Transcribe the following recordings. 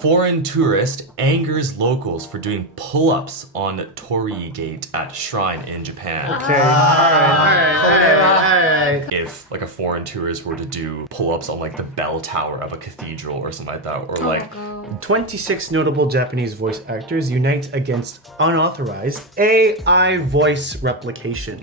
Foreign tourist angers locals for doing pull-ups on Torii Gate at shrine in Japan. Okay, alright. If like a foreign tourist were to do pull-ups on like the bell tower of a cathedral or something like that, or like 26 notable Japanese voice actors unite against unauthorized AI voice replication.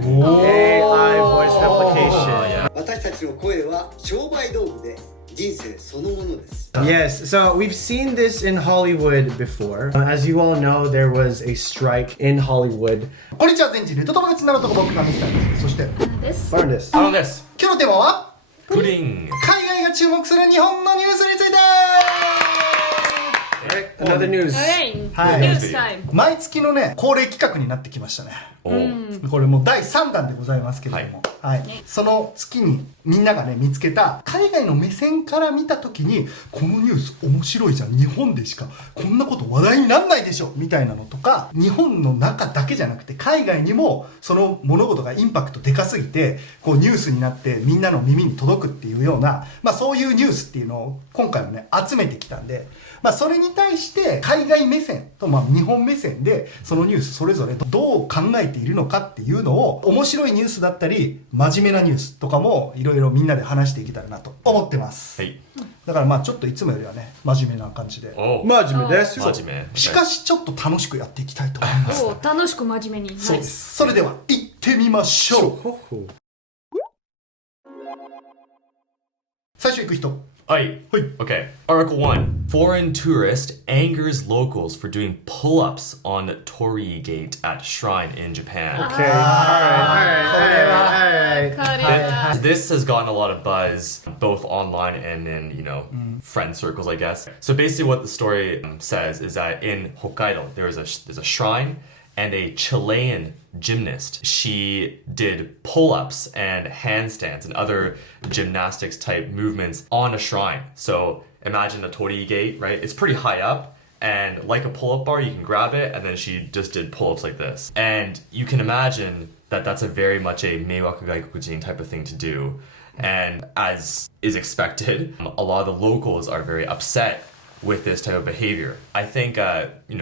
AI voice replication. 私たちの声は商売道具で人生そのものです。 Yes, so we've seen this in Hollywood before. As you all know, there was a strike in Hollywood. こんにちは、全人類と友達になるとこ僕がミスターです。そしてバルンです。this 今日のテーマは pudding. 海外が注目する日本のニュースについて。 Another news. Alright, はい news time. 毎月のね恒例企画になってきましたね。これもう第3弾でございますけれども、はいその月にみんながね見つけた海外の目線から見た時にこのニュース面白いじゃん、日本でしかこんなこと話題になんないでしょみたいなのとか、日本の中だけじゃなくて海外にもその物事がインパクトでかすぎてこうニュースになってみんなの耳に届くっていうような、そういうニュースっていうのを今回もね集めてきたんで、それに対して海外目線と日本目線でそのニュースそれぞれどう考えているのかっていうのを面白いニュースだったり真面目なニュースとかもいろいろみんなで話していけたらなと思ってます。だからちょっといつもよりはね真面目な感じで、真面目ですよ。しかしちょっと楽しくやっていきたいと思います。楽しく真面目に。そうです。それでは行ってみましょう。最初行く人。Okay. Article 1. Foreign tourist angers locals for doing pull-ups on Torii Gate at shrine in Japan. Okay, alright. This has gotten a lot of buzz, both online and in, friend circles, I guess. So basically what the story says is that in Hokkaido, there's a shrine and a Chilean gymnast. She did pull-ups and handstands and other gymnastics type movements on a shrine. So imagine a Torii Gate, right? It's pretty high up, and like a pull-up bar, you can grab it, and then she just did pull-ups like this. And you can imagine that that's a very much a迷惑外国人type of thing to do. And as is expected, a lot of the locals are very upset with this type of behavior. I think,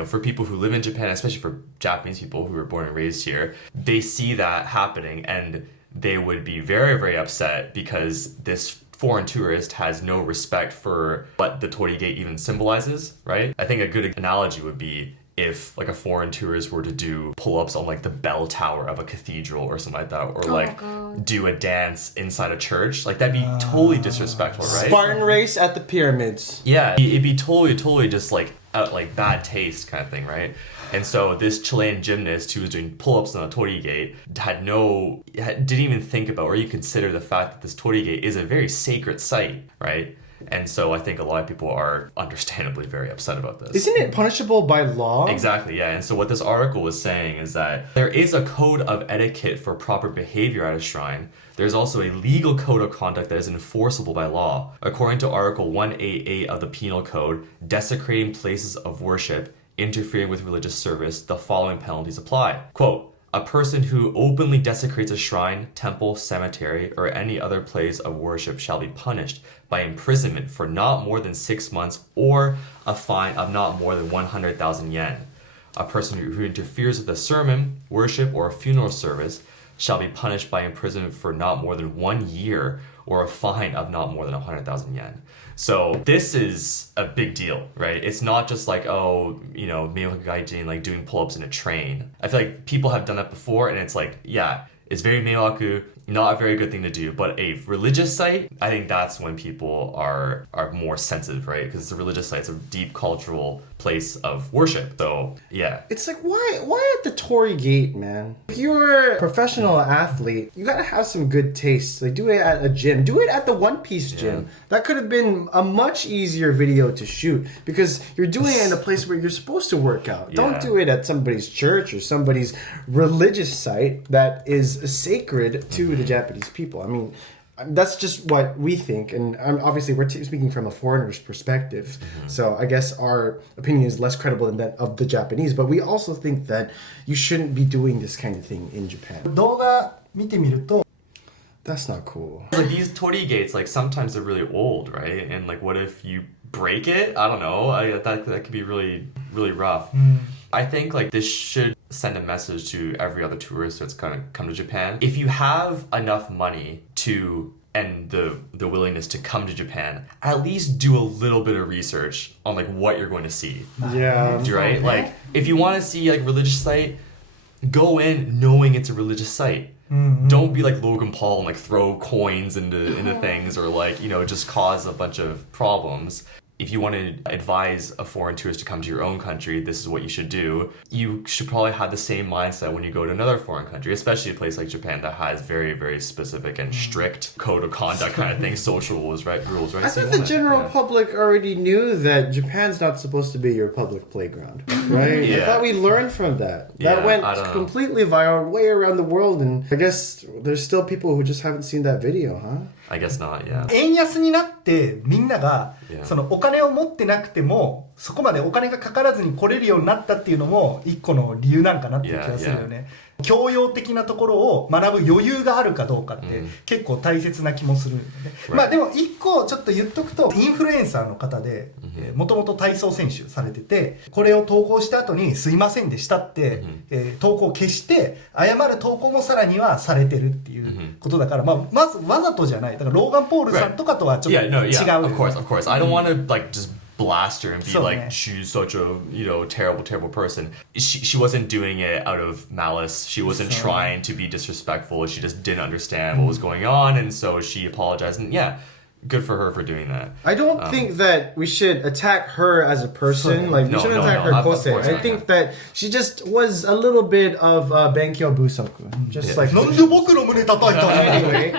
for people who live in Japan, especially for Japanese people who were born and raised here, they see that happening and they would be very, very upset because this foreign tourist has no respect for what the Torii Gate even symbolizes, right? I think a good analogy would be if like a foreign tourist were to do pull-ups on like the bell tower of a cathedral or something like that, or do a dance inside a church, like that'd be totally disrespectful, right? Spartan race at the pyramids. Yeah, it'd be totally just like bad taste kind of thing, right? And so this Chilean gymnast who was doing pull-ups on the Torii Gate didn't even think about or even consider the fact that this Torii Gate is a very sacred site, right? And so I think a lot of people are understandably very upset about this. Isn't it punishable by law? Exactly, yeah. And so what this article was saying is that there is a code of etiquette for proper behavior at a shrine. There's also a legal code of conduct that is enforceable by law. According to Article 188 of the Penal Code, desecrating places of worship, interfering with religious service, the following penalties apply. Quote, a person who openly desecrates a shrine, temple, cemetery, or any other place of worship shall be punished by imprisonment for not more than 6 months or a fine of not more than 100,000 yen. A person who interferes with a sermon, worship, or a funeral service shall be punished by imprisonment for not more than 1 year or a fine of not more than 100,000 yen. So this is a big deal, right? It's not just like,迷惑外人, like doing pull-ups in a train. I feel like people have done that before and it's like, yeah, it's very meiwaku, not a very good thing to do. But a religious site, I think that's when people are more sensitive, right? Because it's a religious site, it's a deep cultural place of worship. So yeah. It's like, why at the Torii Gate, man? If you're a professional athlete, you gotta have some good taste. Like, do it at a gym. Do it at the One Piece gym. That could have been a much easier video to shoot because you're doing it in a place where you're supposed to work out. Yeah. Don't do it at somebody's church or somebody's religious site that is sacred to the Japanese people. I mean, that's just what we think, and obviously we're speaking from a foreigner's perspective, so I guess our opinion is less credible than that of the Japanese, but we also think that you shouldn't be doing this kind of thing in Japan. 動画見てみると That's not cool. Like these Torii gates, like sometimes they're really old, right? And like what if you break it. I don't know. That could be really, really rough. I think like this should send a message to every other tourist that's gonna come to Japan. If you have enough money and the willingness to come to Japan, at least do a little bit of research on like what you're going to see. Yeah. Right? Like if you want to see like religious site, go in knowing it's a religious site. Don't be like Logan Paul and like throw coins into things or like, just cause a bunch of problems. If you want to advise a foreign tourist to come to your own country, this is what you should do. You should probably have the same mindset when you go to another foreign country, especially a place like Japan that has very, very specific and strict code of conduct kind of things, social rules, right? I thought the general public already knew that Japan's not supposed to be your public playground, right? Yeah. I thought we learned from that. Yeah, That went I don't know. completely viral way around the world, and I guess there's still people who just haven't seen that video, huh? I guess not, yeah. 円安になってみんなが Yeah. そのお金を持ってなくてもそこまでお金がかからずに来れるようになったっていうのも一個の理由なんかなっていう気がするよね。教養的なところを学ぶ余裕があるかどうかって結構大切な気もするんだよね。Right. まあでも一個ちょっと言っとくとインフルエンサーの方でもともと体操選手されててこれを投稿した後にすいませんでしたって、投稿を消して謝る投稿もさらにはされてるっていうことだから、まあ、まずわざとじゃないだからローガン・ポールさんとかとはちょっと違う。Yeah, of course. I don't want to like just blast her and be So, like yeah. she's such a terrible person. She wasn't doing it out of malice. She wasn't trying to be disrespectful. She just didn't understand what was going on, and so she apologized. And yeah, good for her for doing that. I don't think that we should attack her as a person. Like, we No, shouldn't no, attack no, her of kose. course I not, think that she just was a little bit of Benkyo Busoku. Just like... なんで僕の胸叩いたの Anyway,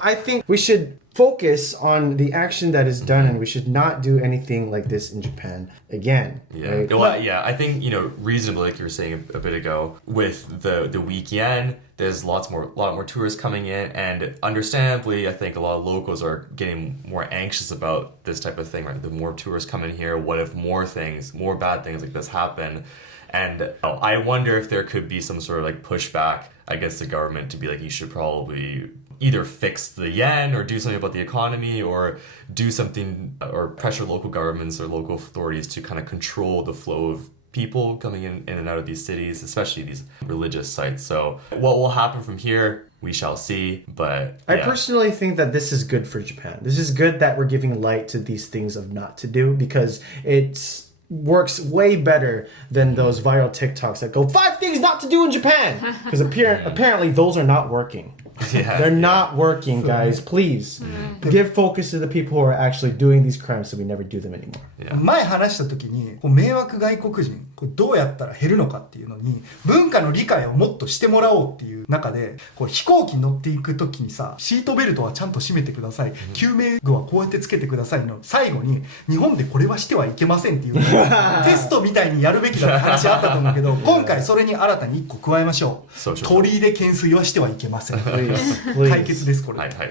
I think we should focus on the action that is done, and we should not do anything like this in Japan again. Yeah. Right? Well, yeah, I think, reasonably, like you were saying a bit ago, with the weak yen, there's a lot more tourists coming in, and understandably, I think a lot of locals are getting more anxious about this type of thing, right? The more tourists come in here, what if more bad things like this happen? And I wonder if there could be some sort of like pushback against the government to be like, you should probably either fix the yen or do something about the economy or do something or pressure local governments or local authorities to kind of control the flow of people coming in and out of these cities, especially these religious sites. So what will happen from here, we shall see. But I personally think that this is good for Japan. This is good that we're giving light to these things of not to do, because it's works way better than those viral TikToks that go 5 things not to do in Japan, because apparently those are not working. They're not working, guys. Please give focus to the people who are actually doing these crimes so we never do them anymore. 前話した時に迷惑外国人どうやったら減るのかっていうのに文化の理解をもっとしてもらおうっていう中で飛行機に乗っていく時にさシートベルトはちゃんと締めてください、救命具はこうやってつけてくださいの最後に日本でこれはしてはいけませんっていうテストみたいにやるべきだって話あったと思うけど今回それに新たに1個加えましょう。鳥居で懸垂はしてはいけません。解決ですこれ。はいはい。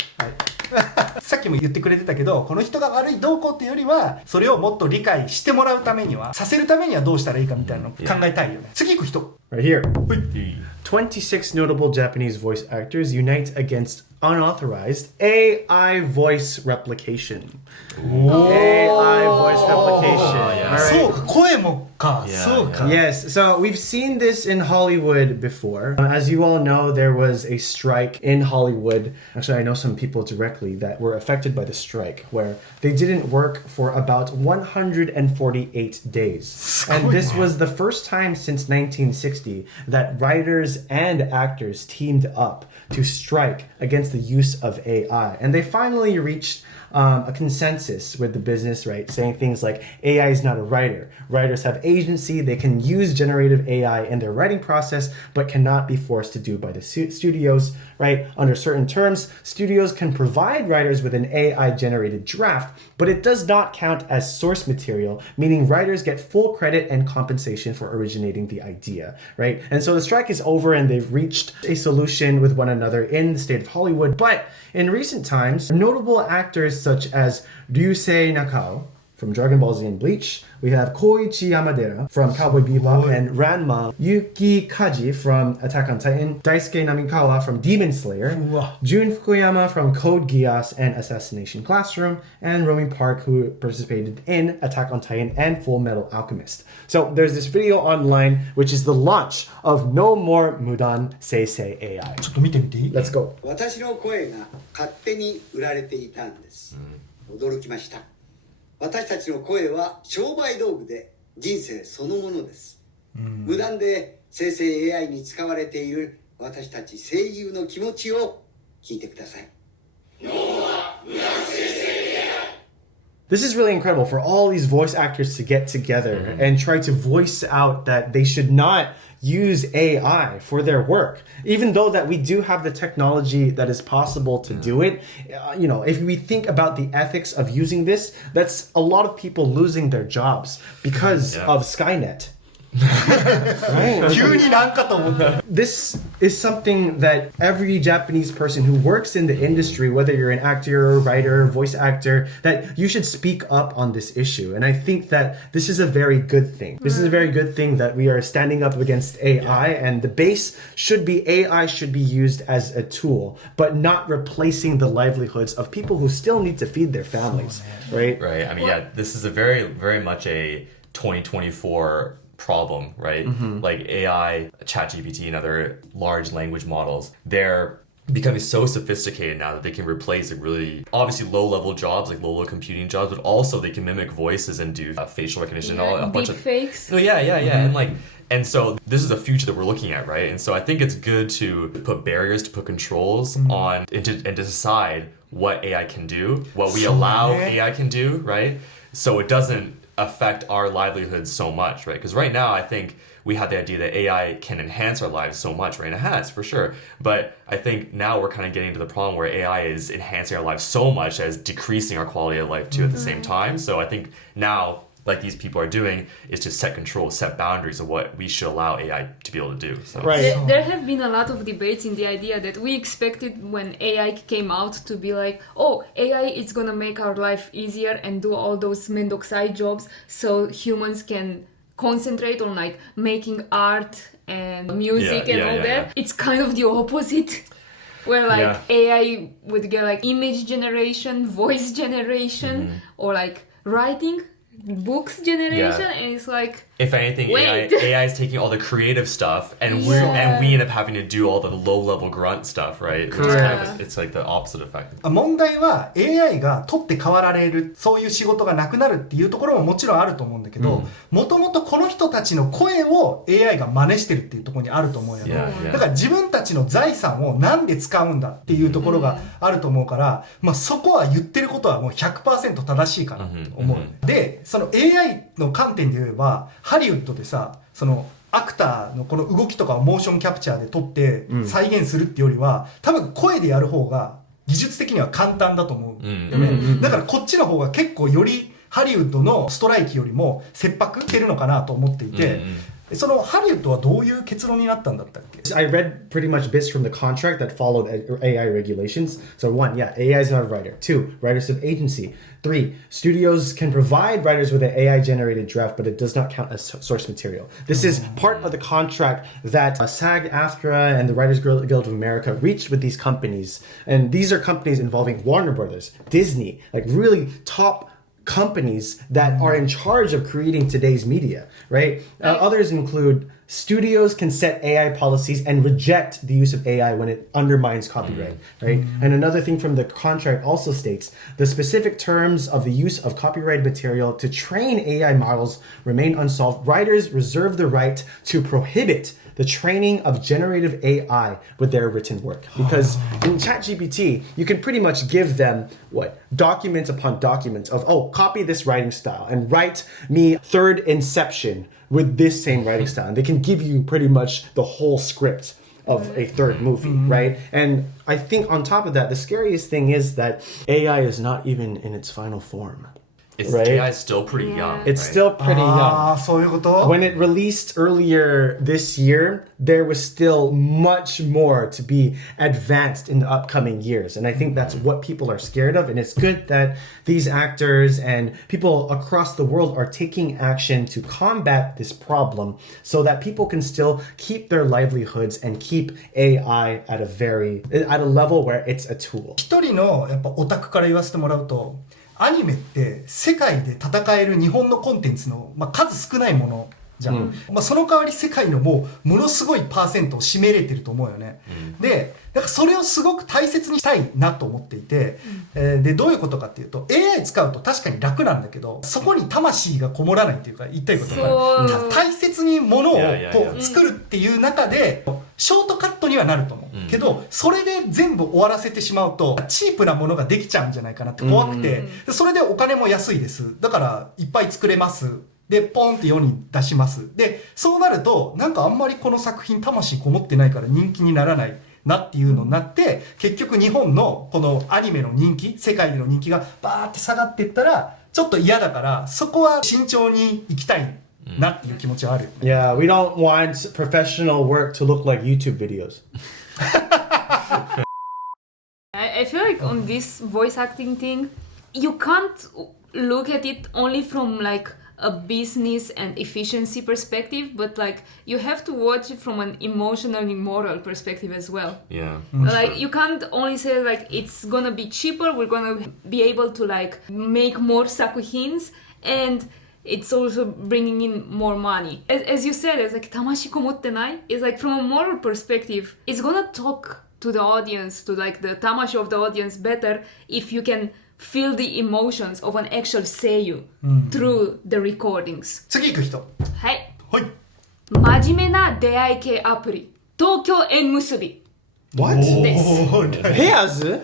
さっきも言ってくれてたけどこの人が悪いどうこうっていうよりはそれをもっと理解してもらうためにはさせるためにはどうしたらいいかみたいなのを考えたいよね。次行く人 Right here. 26 notable Japanese voice actors unite against unauthorized AI voice replication. AI voice replication. All right. そうか声もか、 そうか Yes, so we've seen this in Hollywood before. As you all know, there was a strike in Hollywood. Actually, I know some people directly that were affected by the strike, where they didn't work for about 148 days. And this was the first time since 1960 that writers and actors teamed up to strike against the use of AI. And they finally reached a consensus with the business, right? Saying things like AI is not a writer. Writers have agency. They can use generative AI in their writing process, but cannot be forced to do by the studios, right? Under certain terms, studios can provide writers with an AI-generated draft, but it does not count as source material, meaning writers get full credit and compensation for originating the idea, right? And so the strike is over and they've reached a solution with one another in the state of Hollywood. But in recent times, notable actors such as Ryusei Nakao, from Dragon Ball Z and Bleach. We have Koichi Yamadera from Cowboy Bebop and Ranma. Yuki Kaji from Attack on Titan. Daisuke Namikawa from Demon Slayer. Jun Fukuyama from Code Geass and Assassination Classroom. And Romy Park, who participated in Attack on Titan and Full Metal Alchemist. So there's this video online, which is the launch of No More Mudan Seisei AI. ちょっと見てみていい？ Let's go. 私の声が勝手に売られていたんです。驚きました。私たちの声は商売道具で人生そのものです。無断で生成 AI に使われている私たち声優の気持ちを聞いてください。 This is really incredible for all these voice actors to get together and try to voice out that they should not use AI for their work. Even though that we do have the technology that is possible to do it, you know, if we think about the ethics of using this, that's a lot of people losing their jobs because of Skynet. Right? 急になんかと思った。 This is something that every Japanese person who works in the industry, whether you're an actor, writer, voice actor, that you should speak up on this issue. And I think that this is a very good thing. This is a very good thing that we are standing up against AI, and the base should be AI should be used as a tool, but not replacing the livelihoods of people who still need to feed their families, right? Right. I mean, yeah, this is a very much a 2024 problem, right? Like AI, ChatGPT, and other large language models, they're becoming so sophisticated now that they can replace like really obviously low-level jobs, like low-level computing jobs, but also they can mimic voices and do facial recognition and all a bunch of fakes. So and so this is the future that we're looking at, right? And so I think it's good to put barriers, to put controls on, and to decide what AI can do, what we allow AI can do, right? So it doesn't affect our livelihoods so much, right? Because right now I think we have the idea that AI can enhance our lives so much, right? And it has, for sure. But I think now we're kind of getting to the problem where AI is enhancing our lives so much as decreasing our quality of life too at the same time. So I think now, like these people are doing, is to set controls, set boundaries of what we should allow AI to be able to do. So. Right. There have been a lot of debates in the idea that we expected when AI came out to be like, oh, AI is gonna make our life easier and do all those mendokusai jobs so humans can concentrate on like making art and music and all that. Yeah. It's kind of the opposite. Where like AI would get like image generation, voice generation, or like writing, books generation, and it's like, if anything, wait. AI is taking all the creative stuff, and we end up having to do all the low-level grunt stuff, right? It's, kind of, it's like the opposite effect. 問題は AI が取って代わられる、そういう仕事がなくなるっていうところももちろんあると思うんだけど、もともとこの人たちの声を AI が真似してるっていうところにあると思うよね。だから自分たちの財産をなんで使うんだっていうところがあると思うから、まあそこは言ってることはもう 100% 正しいかなと思う。で、その AI の観点で言えば、ハリウッドでさ、そのアクターのこの動きとかをモーションキャプチャーで撮って再現するっていうよりは、多分声でやる方が技術的には簡単だと思うよね。だからこっちの方が結構よりハリウッドのストライキよりも切迫してるのかなと思っていて、そのハリウッドはどういう結論になったんだったっけ？ I read pretty much bits from the contract that followed AI regulations. So 1, AI is not a writer. 2, writers have agency. 3, studios can provide writers with an AI-generated draft, but it does not count as source material. This is part of the contract that SAG-AFTRA and the Writers Guild of America reached with these companies. And these are companies involving Warner Brothers, Disney, like really top companies that are in charge of creating today's media, right? Others include studios can set AI policies and reject the use of AI when it undermines copyright, right? And another thing from the contract also states the specific terms of the use of copyrighted material to train AI models remain unsolved. Writers reserve the right to prohibit the training of generative AI with their written work. Because in ChatGPT, you can pretty much give them, documents upon documents of, copy this writing style and write me third Inception with this same writing style. And they can give you pretty much the whole script of a third movie, right? And I think on top of that, the scariest thing is that AI is not even in its final form. right? AI is still pretty young. It's right? still pretty ああ young. そういうこと When it released earlier this year, there was still much more to be advanced in the upcoming years. And I think that's what people are scared of. And it's good that these actors and people across the world are taking action to combat this problem so that people can still keep their livelihoods and keep AI at a level where it's a tool. 一人のやっぱオタクから言わせてもらうとアニメって世界で戦える日本のコンテンツの、数少ないものじゃん、その代わり世界のものすごいパーセントを占めれてると思うよね、でなんかそれをすごく大切にしたいなと思っていて、でどういうことかっていうと AI 使うと確かに楽なんだけどそこに魂がこもらないっていうか言いたいことが大切にものをこう作るっていう中でショートカットにはなると思う、けどそれで全部終わらせてしまうとチープなものができちゃうんじゃないかなって怖くて、それでお金も安いですだからいっぱい作れますでポンって世に出しますでそうなるとなんかあんまりこの作品魂こもってないから人気にならないなっていうのになって結局日本のこのアニメの人気世界での人気がバーって下がっていったらちょっと嫌だからそこは慎重にいきたいなっていう気持ちはあるよね。Yeah, we don't want professional work to look like YouTube videos. I feel like on this voice acting thing, you can't look at it only from like a business and efficiency perspective, but like you have to watch it from an emotionally moral perspective as well. Yeah. Like you can't only say like it's gonna be cheaper, we're gonna be able to like make more sakuhins, and it's also bringing in more money. As you said, it's like tamashi komotte nai. It's like from a moral perspective, it's gonna talk to the audience, to like the tamashi of the audience better if you can feel the emotions of an actual seiyu through the recordings. 次行く人はい。はい。真面目な出会い系アプリ、東京縁結び What? です。ペアーズ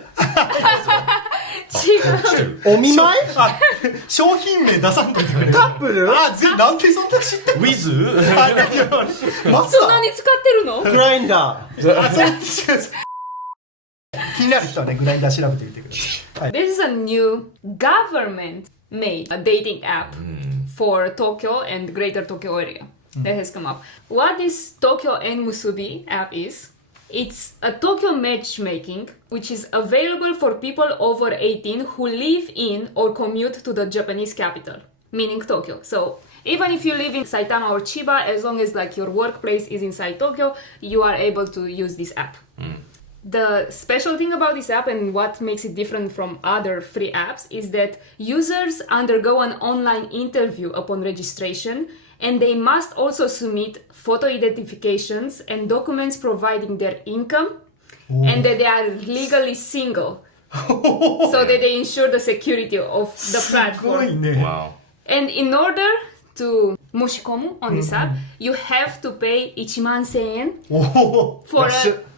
違う。お見舞いあ商品名出さんといてくれカップルなんでそんな知ってんの Wizu? まさかそんなに使ってるのグラインダー。あそれ違う気になる人はねグラインダー調べてみてください、はい、This is a new government-made dating app for Tokyo and Greater Tokyo area that has come up. What this Tokyo Enmusubi app is, it's a Tokyo matchmaking which is available for people over 18 who live in or commute to the Japanese capital, meaning Tokyo. So even if you live in Saitama or Chiba, as long as like your workplace is inside Tokyo, you are able to use this app. The special thing about this app and what makes it different from other free apps is that users undergo an online interview upon registration, and they must also submit photo identifications and documents providing their income and that they are legally single so that they ensure the security of the すごい platform. ね Wow. And in order to moshikomu on this app, you have to pay 11000 yen おお for a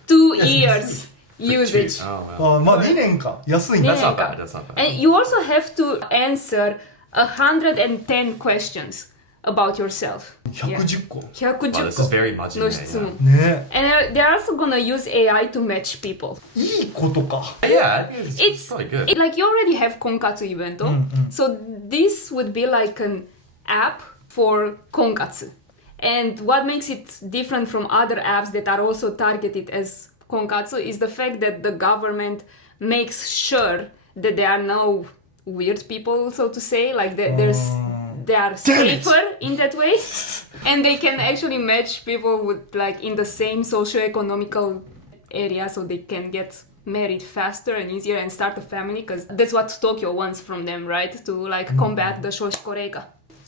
2 years usage. Oh, wow. あまあ2年か安いね That's not bad. That's not bad. And you also have to answer 110 questions about yourself. 110個 Wow, 110 this is very 個 much の質問。ね And they're also gonna use AI to match people. いいことか Yeah, it's It's probably good. like you already have konkatsu event, so this would be like an app for konkatsu. And what makes it different from other apps that are also targeted as konkatsu is the fact that the government makes sure that there are no weird people, so to say, like they are safer in that way, and they can actually match people with like in the same socio-economical area, so they can get married faster and easier and start a family, because that's what Tokyo wants from them, right? To like combat the shoshikoreika.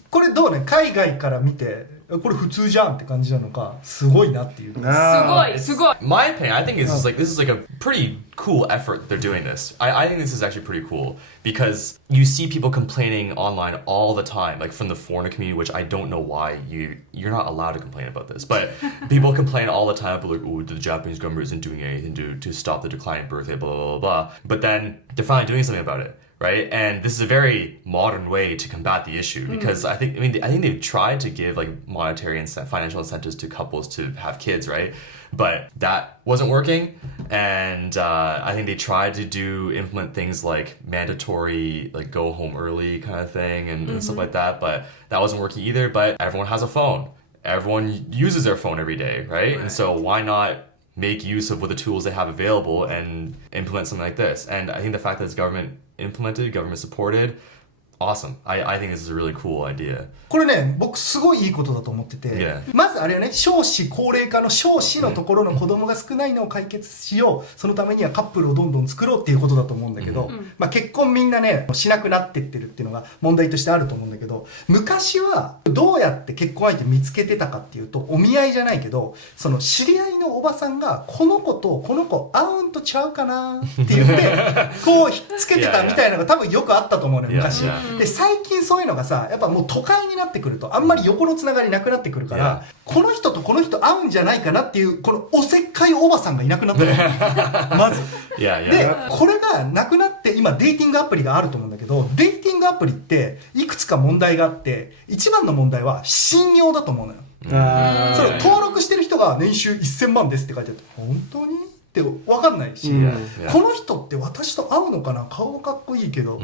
これどうね海外から見てこれ普通じゃんって感じなのかすごいなっていう My opinion, I think it's just like this is like a pretty cool effort they're doing this. I think this is actually pretty cool because you see people complaining online all the time, like from the foreigner community, which I don't know why you're not allowed to complain about this, but people complain all the time, like, oh, the Japanese government isn't doing anything to stop the decline in birth rate, blah, blah, blah, blah. But then they're finally doing something about it. right? And this is a very modern way to combat the issue because I think they've tried to give like monetary and financial incentives to couples to have kids, right? But that wasn't working, and I think they tried to implement things like mandatory like go home early kind of thing and stuff like that, but that wasn't working either. But everyone has a phone. Everyone uses their phone every day, right? And so why not make use of what the tools they have available and implement something like this? And I think the fact that it's government implemented, government supported, awesome. I think this is a really cool idea. これね、僕すごいいいことだと思ってて、 Yeah. まずあれはね、少子高齢化の少子のところの子供が少ないのを解決しよう、そのためにはカップルをどんどん作ろうっていうことだと思うんだけど、まあ結婚みんなね、しなくなってってるっていうのが問題としてあると思うんだけど、昔はどうやって結婚相手見つけてたかっていうと、お見合いじゃないけど、その知り合いのおばさんがこの子とこの子合うんとちゃうかなって言って、こうひっつけてたみたいなのが多分よくあったと思うのよ、昔。で、最近そういうのがさ、やっぱもう都会になってくるとあんまり横のつながりなくなってくるから、この人とこの人合うんじゃないかなっていうこのおせっかいおばさんがいなくなったのまずで、これがなくなって今デーティングアプリがあると思うんだけど、デーティングアプリっていくつか問題があって、一番の問題は信用だと思うのよ。それ登録してる人が年収1000万ですって書いてあって、本当にって分かんないし、この人って私と合うのかな、顔はかっこいいけど、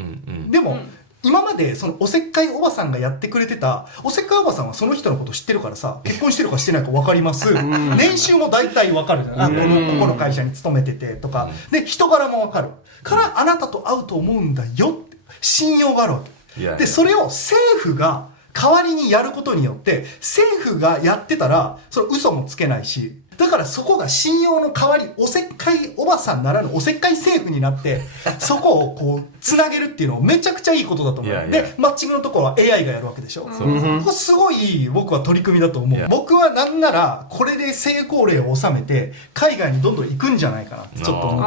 でも今までそのおせっかいおばさんがやってくれてた、おせっかいおばさんはその人のこと知ってるからさ、結婚してるかしてないか分かります。年収も大体分かるじゃん。ここの会社に勤めててとか。で、人柄も分かる。からあなたと会うと思うんだよって。信用があるわけ。で、それを政府が代わりにやることによって、政府がやってたら、それ嘘もつけないし、だからそこが信用の代わり、おせっかいおばさんならぬおせっかい政府になって、そこをこうつなげるっていうのはめちゃくちゃいいことだと思う。で、マッチングのところは AI がやるわけでしょ。これすごい僕は取り組みだと思う。僕はなんならこれで成功例を収めて海外にどんどん行くんじゃないかなってちょっと思っ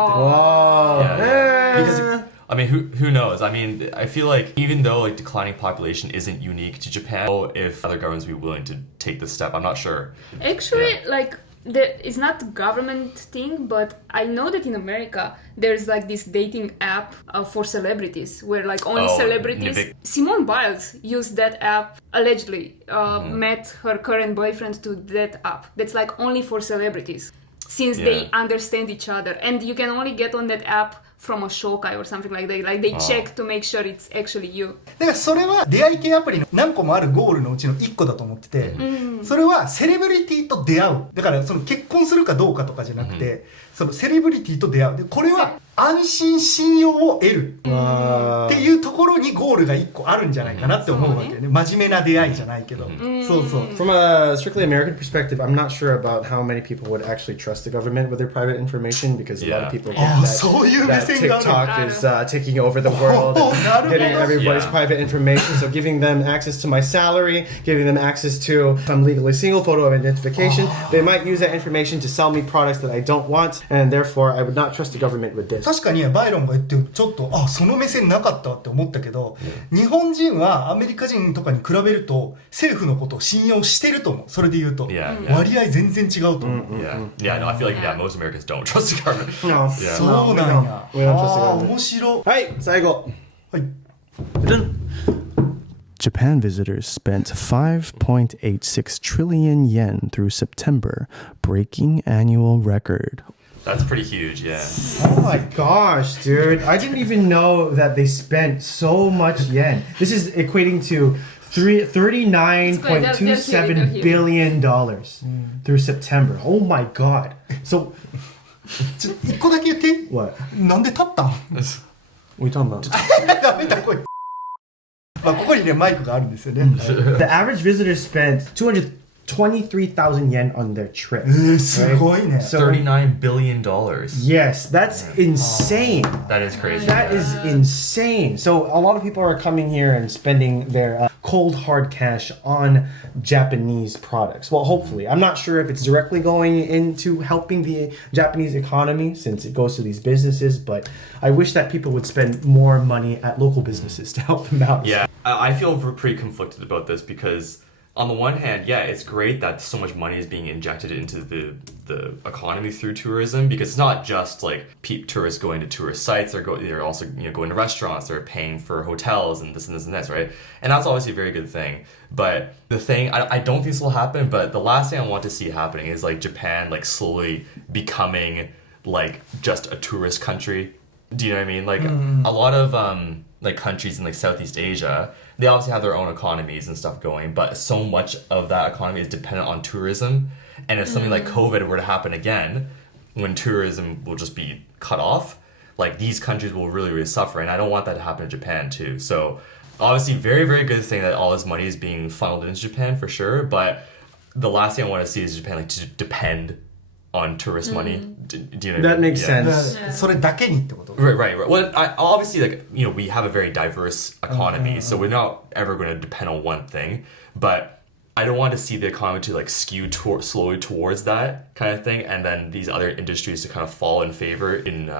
てる。I mean, who knows? I mean, I feel like even though like declining population isn't unique to Japan, if other governments would be willing to take this step, I'm not sure. Actually, like it's not a government thing, but I know that in America there's like this dating app for celebrities where like only celebrities. Simone Biles used that app allegedly. Met her current boyfriend to that app. That's like only for celebrities, since they understand each other, and you can only get on that app from a Shokai or something like that. Like they check to make sure it's actually you. だからそれは出会い系アプリの何個もあるゴールのうちの1個だと思ってて、それはセレブリティと出会う。だからその結婚するかどうかとかじゃなくて、そのセレブリティと出会う。で、これは安心信用を得るっていうところにゴールが1個あるんじゃないかなって思うわけよね。真面目な出会いじゃないけど。そうそう。From a strictly American perspective, I'm not sure about how many people would actually trust the government with their private information because a lot of people think that TikTok is taking over the world and getting everybody's private information. So giving them access to my salary, giving them access to if I'm legally single, photo of identification, they might use that information to sell me products that I don't want, and therefore I would not trust the government with this. 確かにバイロンが言ってちょっとその目線なかったって思ったけど、日本人はアメリカ人とかに比べると政府のことを信用してると思う。それで言うと割合全然違うと思う。Yeah, no, I feel like most Americans don't trust the government. No, そうなんや。面白い。はい、最後。はい。Japan visitors spent 5.86 trillion yen through September, breaking annual record. That's pretty huge, yeah. Oh my gosh, dude. I didn't even know that they spent so much yen. This is equating to $39.27 billion through September. Oh my god. So, 一個だけ言って。what? なんで立ったん What are you talking about? ダメだこれ。まあここにねマイクがあるんですよね。The average visitor spent 223,000 yen on their trip. すごいね。So, $39 billion. yes, that's insane. That is crazy. That is insane. So a lot of people are coming here and spending their cold hard cash on Japanese products. Well, hopefully. I'm not sure if it's directly going into helping the Japanese economy since it goes to these businesses, but I wish that people would spend more money at local businesses to help them out. Yeah, I feel pretty conflicted about this because on the one hand, yeah, it's great that so much money is being injected into the economy through tourism, because it's not just like tourists going to tourist sites. They're also going to restaurants. They're paying for hotels and this and this and this, right? And that's obviously a very good thing. But the thing, I don't think this will happen. But the last thing I want to see happening is like Japan like slowly becoming like just a tourist country. Do you know what I mean? Like a lot of like countries in like Southeast Asia, they obviously have their own economies and stuff going, but so much of that economy is dependent on tourism. And if something like COVID were to happen again, when tourism will just be cut off, like these countries will really, really suffer. And I don't want that to happen in Japan too. So obviously very, very good thing that all this money is being funneled into Japan for sure. But the last thing I want to see is Japan like to depend on tourist money. Do you know That makes Yeah. sense. それだけにってこと Right, right, right. Well, obviously, like, we have a very diverse economy, so we're not ever going to depend on one thing. But I don't want to see the economy to like skew slowly towards that kind of thing, and then these other industries to kind of fall in favor in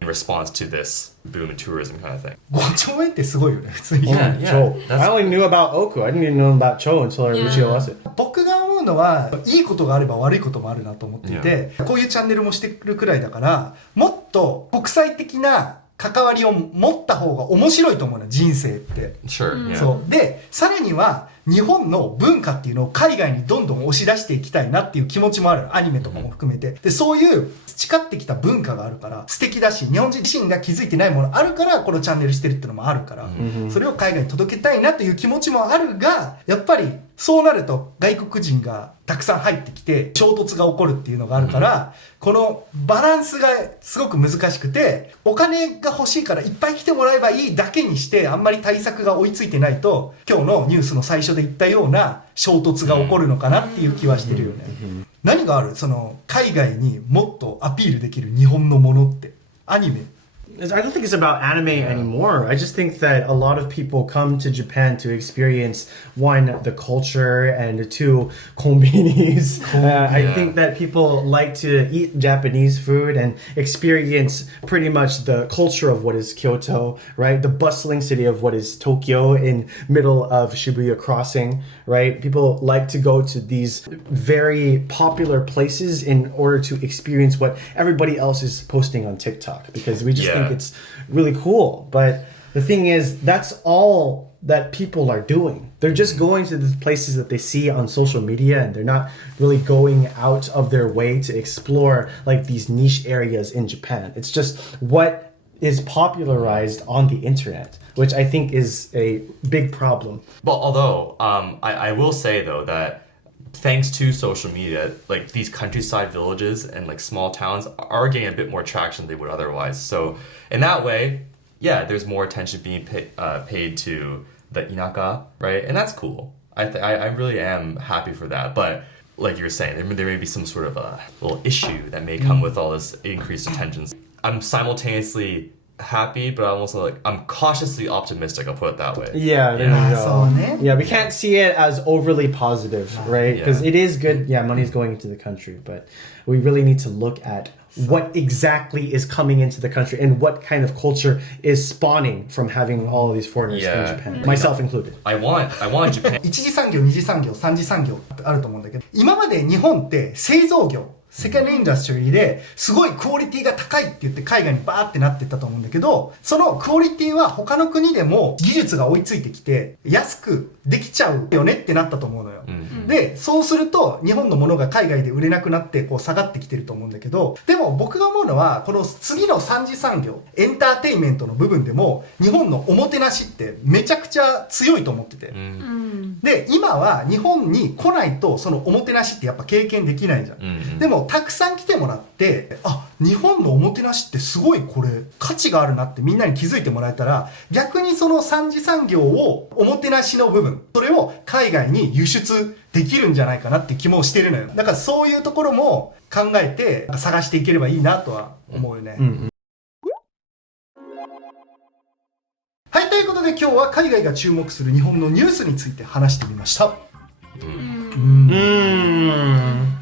response to this boom in tourism kind of thing. 5兆円ってすごいよね普通に Yeah, Cho. that's- I only knew about Oku. I didn't even know about Cho until I Yeah. realized it. 僕が思うのはいいことがあれば悪いこともあるなと思っていて、こういうチャンネルもしてるくらいだからもっと国際的な関わりを持った方が面白いと思うの人生って、 Sure, yeah. そうでさらには日本の文化っていうのを海外にどんどん押し出していきたいなっていう気持ちもある。アニメとかも含めて。で、そういう培ってきた文化があるから素敵だし、日本人自身が気づいてないものあるからこのチャンネルしてるっていうのもあるから、それを海外に届けたいなという気持ちもあるが、やっぱりそうなると外国人がたくさん入ってきて衝突が起こるっていうのがあるから、このバランスがすごく難しくて、お金が欲しいからいっぱい来てもらえばいいだけにしてあんまり対策が追いついてないと、今日のニュースの最初で言ったような衝突が起こるのかなっていう気はしてるよね。何がある？その海外にもっとアピールできる日本のものって。アニメ。I don't think it's about anime anymore. I just think that a lot of people come to Japan to experience, one, the culture, and two, konbinis. I think that people like to eat Japanese food and experience pretty much the culture of what is Kyoto, right? The bustling city of what is Tokyo in middle of Shibuya Crossing, right? People like to go to these very popular places in order to experience what everybody else is posting on TikTok, because we just think it's really cool. But the thing is, that's all that people are doing. They're just going to the places that they see on social media, and they're not really going out of their way to explore like these niche areas in Japan. It's just what is popularized on the internet, which I think is a big problem. But although, I will say though that thanks to social media, like these countryside villages and like small towns are getting a bit more traction than they would otherwise. So in that way, yeah, there's more attention being paid to the inaka, right? And that's cool. I really am happy for that. But like you were saying, there may be some sort of a little issue that may come with all this increased attention. I'm simultaneously happy, but I'm cautiously optimistic, I'll put it that way. Yeah, there you go. そうね。 Yeah, we can't see it as overly positive, right? Because Yeah. it is good. Yeah, money's going into the country, but we really need to look at what exactly is coming into the country and what kind of culture is spawning from having all of these foreigners in Yeah. Japan, myself included. I want Japan. 一次産業、二次産業、三次産業ってあると思うんだけど、今まで日本って製造業、セカンドインダストリーですごいクオリティが高いって言って海外にバーってなってったと思うんだけど、そのクオリティは他の国でも技術が追いついてきて安くできちゃうよねってなったと思うのよ。で、そうすると日本のものが海外で売れなくなってこう下がってきてると思うんだけど、でも僕が思うのはこの次の三次産業、エンターテインメントの部分でも日本のおもてなしってめちゃくちゃ強いと思ってて。で、今は日本に来ないとそのおもてなしってやっぱ経験できないじゃん。でもたくさん来てもらって、あ、日本のおもてなしってすごいこれ価値があるなってみんなに気づいてもらえたら、逆にその三次産業をおもてなしの部分、それを海外に輸出できるんじゃないかなって気もしてるのよ。だからそういうところも考えて探していければいいなとは思うよね。はい、ということで今日は海外が注目する日本のニュースについて話してみました。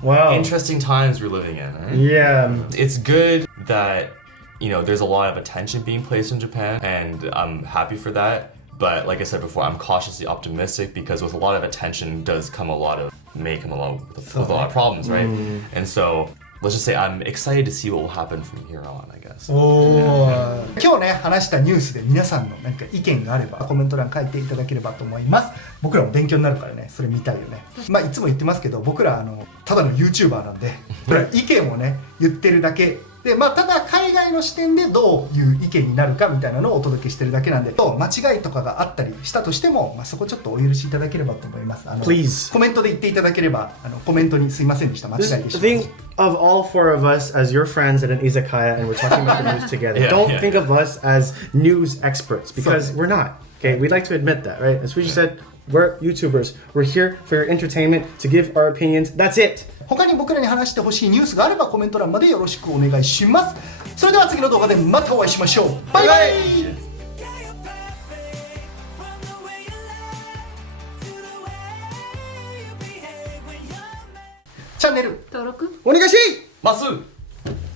Wow. Interesting times we're living in, right? Yeah. It's good that, there's a lot of attention being placed in Japan, and I'm happy for that. But like I said before, I'm cautiously optimistic because with a lot of attention may come along with a lot of problems, right? And so let's just say I'm excited to see what will happen from here on, I guess. 今日ね話したニュースで皆さんのなんか意見があればコメント欄書いていただければと思います。僕らも勉強になるからね、それ見たいよね。まあいつも言ってますけど、僕らただの YouTuber なんで、僕ら意見をね言ってるだけで、まあただ海外の視点でどういう意見になるかみたいなのをお届けしてるだけなんで、間違いとかがあったりしたとしても、まあそこちょっとお許しいただければと思います。Please コメントで言っていただければ、コメントにすいませんでした、間違いでした。Think of all four of us as your friends at an izakaya and we're talking about the news together. Don't think of us as news experts because we're not. Okay, we'd like to admit that, right? As Fuji said, we're YouTubers. We're here for your entertainment, to give our opinions. That's it. 他に僕らに話してほしいニュースがあればコメント欄までよろしくお願いします。それでは次の動画でまたお会いしましょう。バイバイ。チャンネル登録お願いします